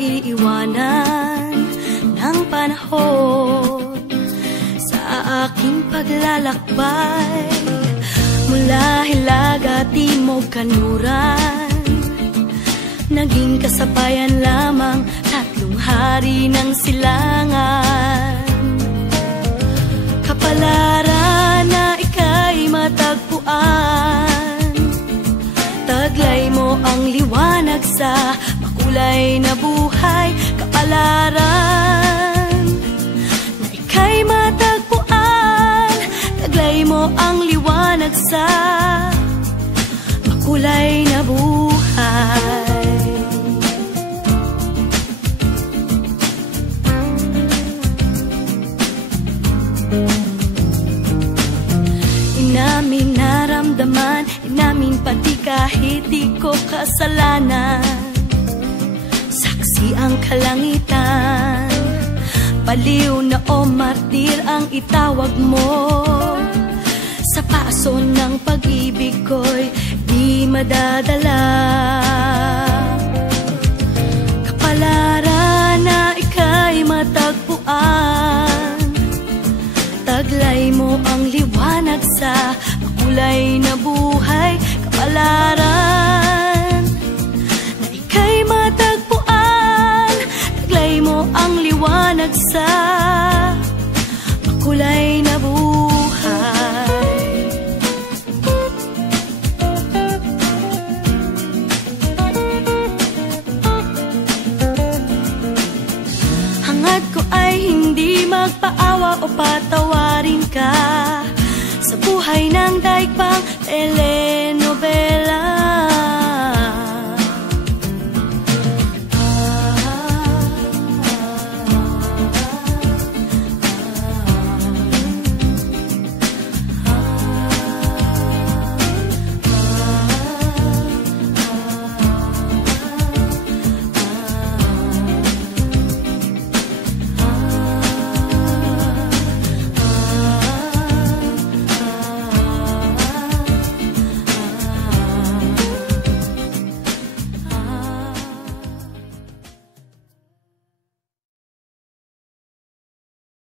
pag-iiwanan ng panahon sa aking paglalakbay. Mula Hilaga, Timog, Kanluran, naging kasabayan lamang tatlong hari ng silangan. Kapalaran na ika'y matagpuan, taglay mo ang liwanag sa makulay na buhay. Kapalaran na ika'y matagpuan, taglay mo ang liwanag sa makulay na buhay. Inamin naramdaman, inamin pati kahit di ko kasalanan. Saksi ang kalangitan, baliw na o martir ang itawag mo. Sa paso ng pag-ibig ko'y di madadala. Kapalaran na ika'y matagpuan, taglay mo ang liwanag sa makulay na buhay. Kapalaran na ika'y matagpuan, taglay mo ang liwanag sa makulay na buhay. Hangad ko ay hindi magpaawa o patawarin ka sa buhay ng daigpang telenovela.